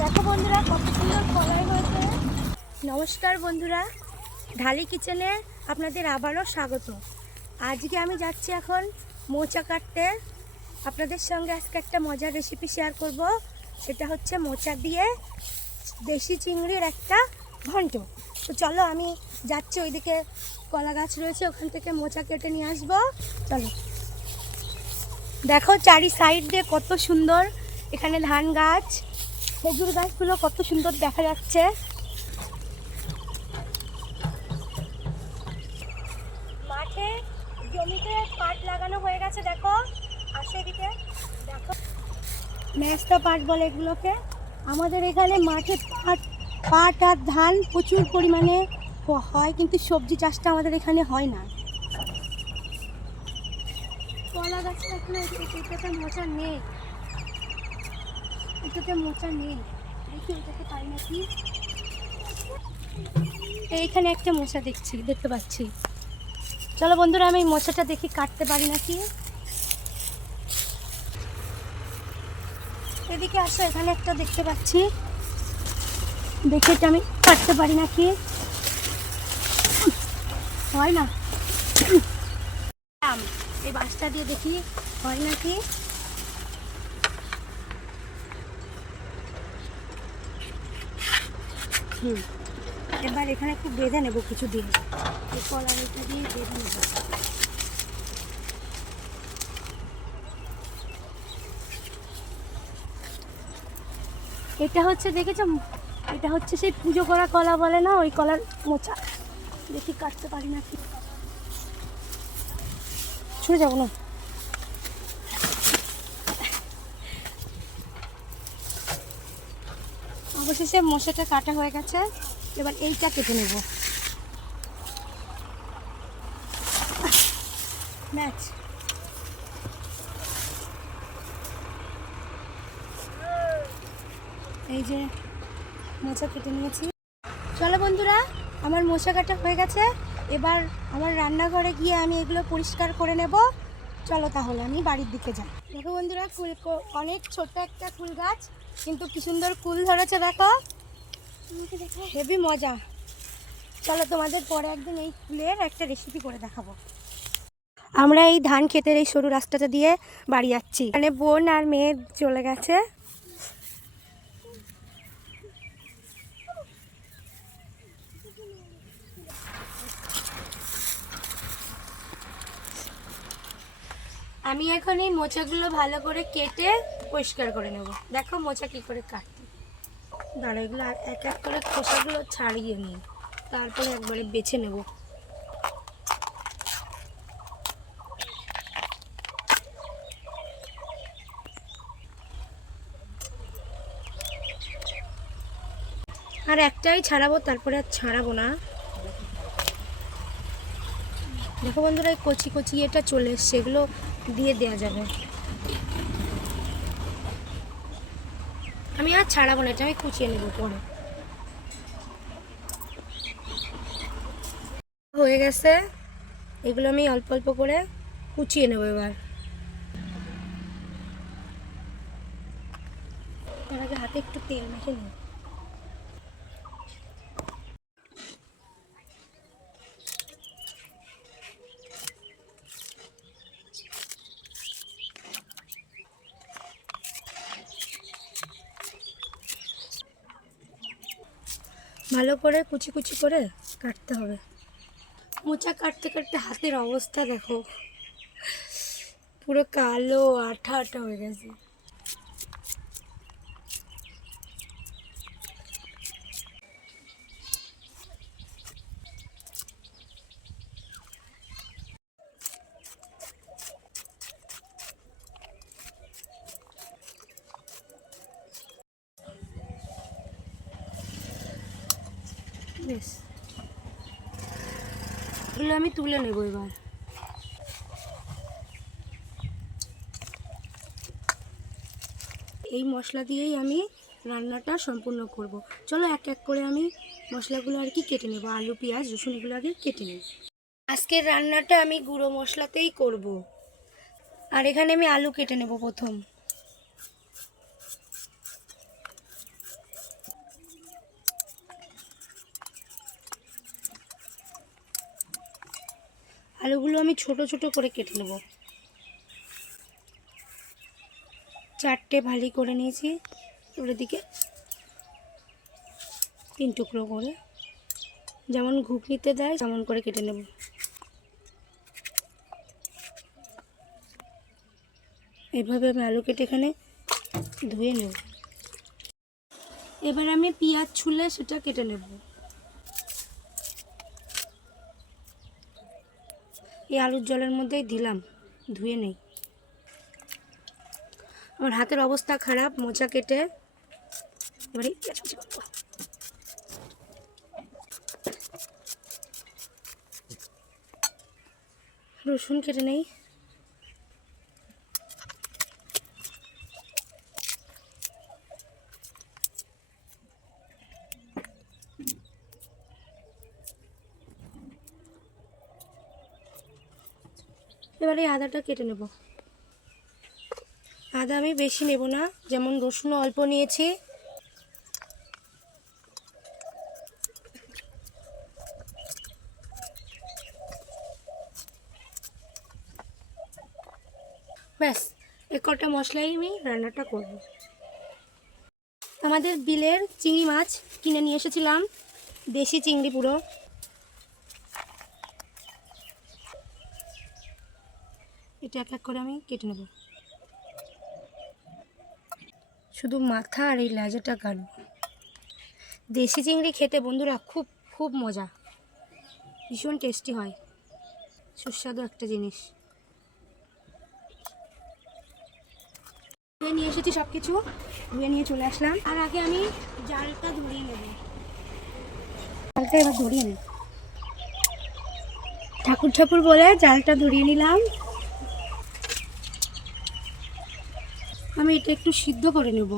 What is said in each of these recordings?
দেখো বন্ধুরা কত সুন্দর কলাই হয়েছে। নমস্কার বন্ধুরা, ঢালি কিচেনে আপনাদের আবারও স্বাগত। আজকে আমি যাচ্ছি এখন মোচা কাটতে। আপনাদের সঙ্গে আজকে একটা মজার রেসিপি শেয়ার করব। সেটা হচ্ছে মোচা দিয়ে দেশি চিংড়ির একটা ঘন্ট। তো চলো আমি যাচ্ছি, ওইদিকে কলা গাছ রয়েছে, ওখান থেকে মোচা কেটে নিয়ে আসবো। চলো, দেখো চারি সাইড দিয়ে কত সুন্দর, এখানে ধান গাছ, খেজুর গাছগুলো কত সুন্দর দেখা যাচ্ছে। মাঠে জমিতে পাট লাগানো হয়ে গেছে, দেখো আসে এদিকে, দেখো ন্যাস্তা পাট বলে এগুলোকে। আমাদের এখানে মাঠে পাট আর ধান প্রচুর পরিমাণে হয়, কিন্তু সবজি চাষটা আমাদের এখানে হয় না। কলা গাছটা এখানে এটাতে মোচা নেই, এটাতে মোচা নেই, দেখি ওইটাতে পাই নাকি। এইখানে একটা মোচা দেখতে পাচ্ছি। চলো বন্ধুরা, আমি মোচাটা দেখি কাটতে পারি নাকি। এদিকে আসো, এখানে একটা দেখতে পাচ্ছি, দেখে এটা আমি কাটতে পারি নাকি। হয় না, এই বাঁশটা দিয়ে দেখি হয় নাকি। এবার এখানে একটু বেঁধে নেবো কিছু দিয়ে, এই কলার এটা দিয়ে বেঁধে নেবো। এটা হচ্ছে, দেখেছো, এটা হচ্ছে সেই পুজো করা কলা বলে না, ওই কলার মোচা। দেখি কাটতে পারি নাকি। ছুঁড়ে যাবো না। অবশেষে মোচাটা কাটা হয়ে গেছে, এবার এইটা কেটে নেব। ম্যাচ এই যে মোচা কেটে নিয়েছি। চলো বন্ধুরা, আমার মোচা কাটা হয়ে গেছে। এবার আমার রান্নাঘরে গিয়ে আমি এগুলো পরিষ্কার করে নেব। চলো তাহলে আমি বাড়ির দিকে যাই। দেখো বন্ধুরা, অনেক ছোট একটা কুল গাছ, কিন্তু কি সুন্দর কুল ধরেছে দেখো, হেভি মজা। চলো তোমাদের পরে একদিন এই কুলের একটা রেসিপি করে দেখাবো। আমরা এই ধান ক্ষেতের এই সরু রাস্তাটা দিয়ে বাড়ি যাচ্ছি, মানে বোন আর মেয়ে চলে গেছে। আমি এখন এই মোচাগুলো ভালো করে কেটে পরিষ্কার করে নেব। দেখো মোচা কি করে কাটতে, দাঁড়া এগুলো এক এক করে খোসাগুলো ছাড়িয়ে নিই, তারপরে একবারে বেছে নেব। আর একটাই ছাড়াবো, তারপরে আর ছাড়াবো না। দেখো বন্ধুরা, এই কচি কচি এটা চলে এসছে, এগুলো দিয়ে দেওয়া যাবে। আমি আর ছাড়াবো না, এটা আমি কুচিয়ে নেবো পরে। হয়ে গেছে, এগুলো আমি অল্প অল্প করে কুচিয়ে নেবো। এবার তার আগে হাতে একটু তেল মেখে নিই। ভালো করে কুচি কুচি করে কাটতে হবে। মোচা কাটতে কাটতে হাতের অবস্থা দেখো, পুরো কালো আঠা আঠা হয়ে গেছে। বেশ, এগুলো আমি তুলে নেবো এবার। এই মশলা দিয়েই আমি রান্নাটা সম্পূর্ণ করব। চলো এক এক করে আমি মশলাগুলো আর কি কেটে নেব। আলু, পেঁয়াজ, রসুন এগুলো আগে কেটে নেব। আজকের রান্নাটা আমি গুঁড়ো মশলাতেই করব। আর এখানে আমি আলু কেটে নেব প্রথম। আলুগুলো আমি ছোট ছোট করে কেটে নেব। 4টে ভালি করে নিয়েছি, ওর দিকে 3 টুকরো করে, যেমন ঘুগনিতে দেয় তেমন করে কেটে নেব। এভাবে আমি আলু কেটে এখানে ধুয়ে নেব। এবার আমি পেঁয়াজ ছুলে সেটা কেটে নেব। এই আলুর জলের মধ্যেই দিলাম, ধুয়ে নেই। আমার হাতের অবস্থা খারাপ মোচা কেটে। এবারে পেঁয়াজ কুচি করব। রসুন কেটে নেই। এবারে আদাটা কেটে নেব। আদা আমি বেশি নেব না, যেমন রসুন অল্প নিয়েছি। ব্যাস, এ কটা মশলাই আমি রান্নাটা করব। আমাদের বিলের চিংড়ি মাছ কিনে নিয়ে এসেছিলাম, দেশি চিংড়ি পুরো। এটা এক এক করে আমি কেটে নেব। শুধু মাথা আর এই লেজাটা কাটব। দেশি চিংড়ি খেতে বন্ধুরা খুব খুব মজা, ভীষণ টেস্টি হয়, সুস্বাদু একটা জিনিস। ধুয়ে নিয়ে এসেছি সব কিছু, ধুয়ে নিয়ে চলে আসলাম। আর আগে আমি জালটা ধরিয়ে নেব। জালটা এবার ধরিয়ে নেব, ঠাকুর ঠাকুর বলে জালটা ধরিয়ে নিলাম। আমি এটা একটু সিদ্ধ করে নেব।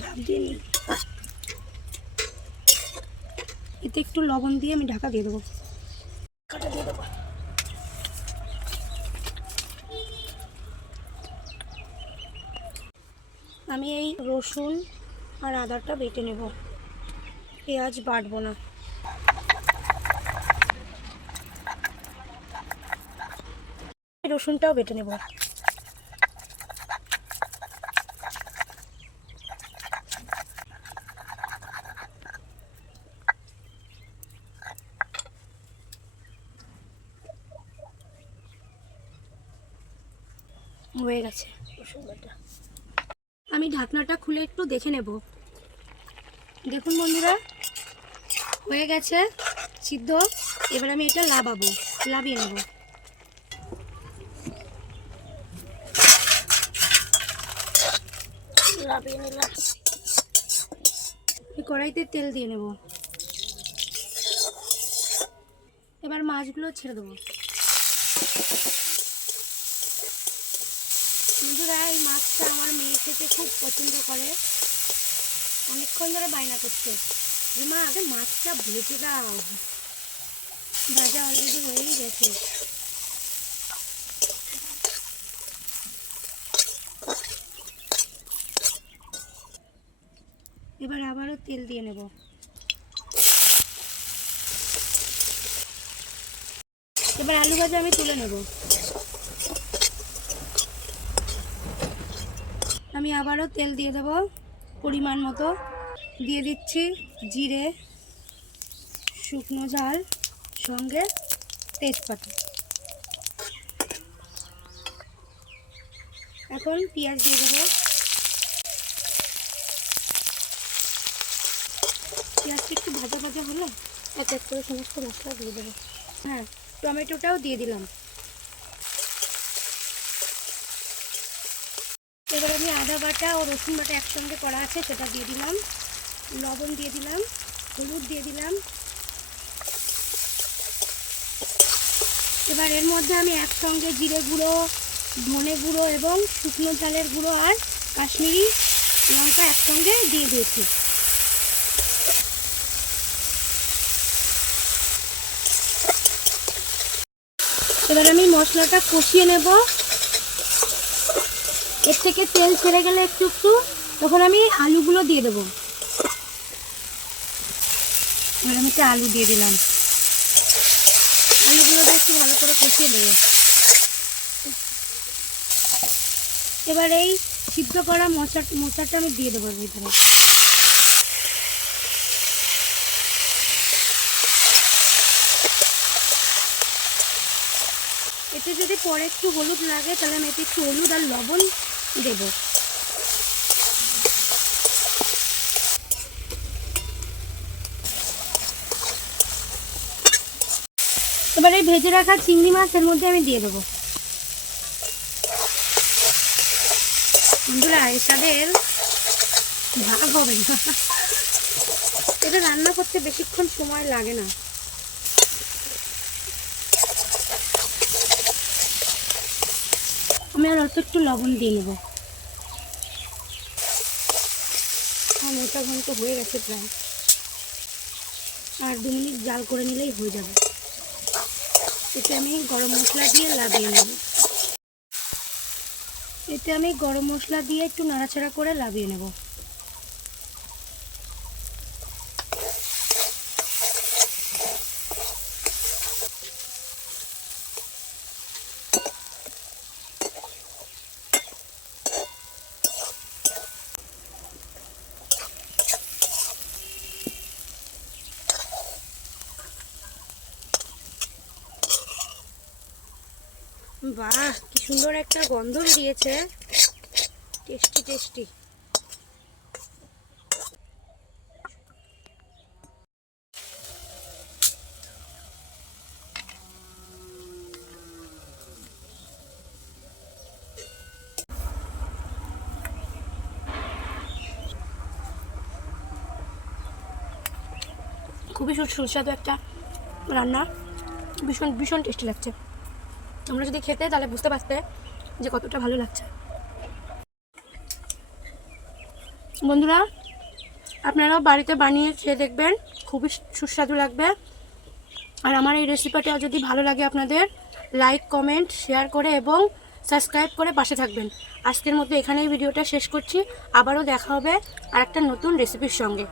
ভাপ দিয়ে নিই। এতে একটু লবণ দিয়ে আমি ঢাকা দিয়ে দেবো। কাটা দিয়ে দেবো। আমি এই রসুন আর আদাটা বেটে নেব, পেঁয়াজ বাটবো না। রসুনটাও বেটে নেব। হয়ে গেছে রসুন বাটা। আমি ঢাকনাটা খুলে একটু দেখে নেব। দেখুন বন্ধুরা, হয়ে গেছে সিদ্ধ। এবার আমি এটা লাভিয়ে নেব। লাভিয়ে নিলাম। কড়াইতে তেল দিয়ে নেব। এবার মাছগুলো ছেড়ে দেবো। বন্ধুরা, এই মাছটা আমার মেয়ে খেতে খুব পছন্দ করে, অনেকক্ষণ ধরে বায়না করছে, মা আগে মাছটা ভেজে দাও। ভাজা অলরেডি হয়েই গেছে। এবার আবারও তেল দিয়ে নেব। এবার আলু ভাজা আমি তুলে নেব। আমি আবারও তেল দিয়ে দেব পরিমাণ মতো। দিয়ে দিচ্ছি জিরে, শুকনো ঝাল, সঙ্গে তেজপাতা। এখন পেঁয়াজ দিয়ে দেবো। পেঁয়াজটা একটু ভাজা ভাজা হলে এক এক করে সমস্ত মশলা দিয়ে দেবো। হ্যাঁ, টমেটোটাও দিয়ে দিলাম। এবার আমি আদা বাটা ও রসুন বাটা একসঙ্গে করা আছে সেটা দিয়ে দিলাম। লবণ দিয়ে দিলাম, হলুদ দিয়ে দিলাম। এবার এর মধ্যে আমি একসঙ্গে জিরে গুঁড়ো, ধনে গুঁড়ো এবং শুকনো ঝালের গুঁড়ো আর কাশ্মীরি লঙ্কা একসঙ্গে দিয়ে দিয়েছি। এবার আমি মশলাটা কষিয়ে নেব। এর থেকে তেল ছেড়ে গেলে একটু একটু তখন আমি আলুগুলো দিয়ে দেবো। এবার আমি একটা আলু দিয়ে দিলাম, আলুগুলো একটু ভালো করে কষিয়ে দেবো। এবার এই সিদ্ধ করা মোচাটা আমি দিয়ে দেবো ভিতরে। এতে যদি পরে একটু হলুদ লাগে তাহলে আমি এতে একটু হলুদ আর লবণ দেবো। এবার এই ভেজে রাখা চিংড়ি মাছ এর মধ্যে আমি দিয়ে দেবো। বন্ধুরা এর স্বাদের ভাগ হবে না, এটা রান্না করতে বেশিক্ষণ সময় লাগে না। আমি আর অল্প একটু লবণ দিয়ে নেব। মোটা ঘন্ট হয়ে গেছে প্রায়, আর 2 মিনিট জাল করে নিলেই হয়ে যাবে। এতে আমি গরম মশলা দিয়ে লাভিয়ে নেব। এতে আমি গরম মশলা দিয়ে একটু নাড়াচাড়া করে লাভিয়ে নেব। বাহ, কি সুন্দর একটা গন্ধ বেরিয়েছে, টেস্টি টেস্টি। খুবই সুস্বাদু একটা রান্না, ভীষণ ভীষণ টেস্টি লাগছে। তোমরা যদি খেতে তাহলে বুঝতে পারতে যে কতটা ভালো লাগছে। বন্ধুরা আপনারাও বাড়িতে বানিয়ে খেয়ে দেখবেন, খুবই সুস্বাদু লাগবে। আর আমার এই রেসিপিটা যদি ভালো লাগে আপনাদের লাইক কমেন্ট শেয়ার করে এবং সাবস্ক্রাইব করে পাশে থাকবেন। আজকের মতো এখানেই ভিডিওটা শেষ করছি, আবারও দেখা হবে আর একটা নতুন রেসিপির সঙ্গে।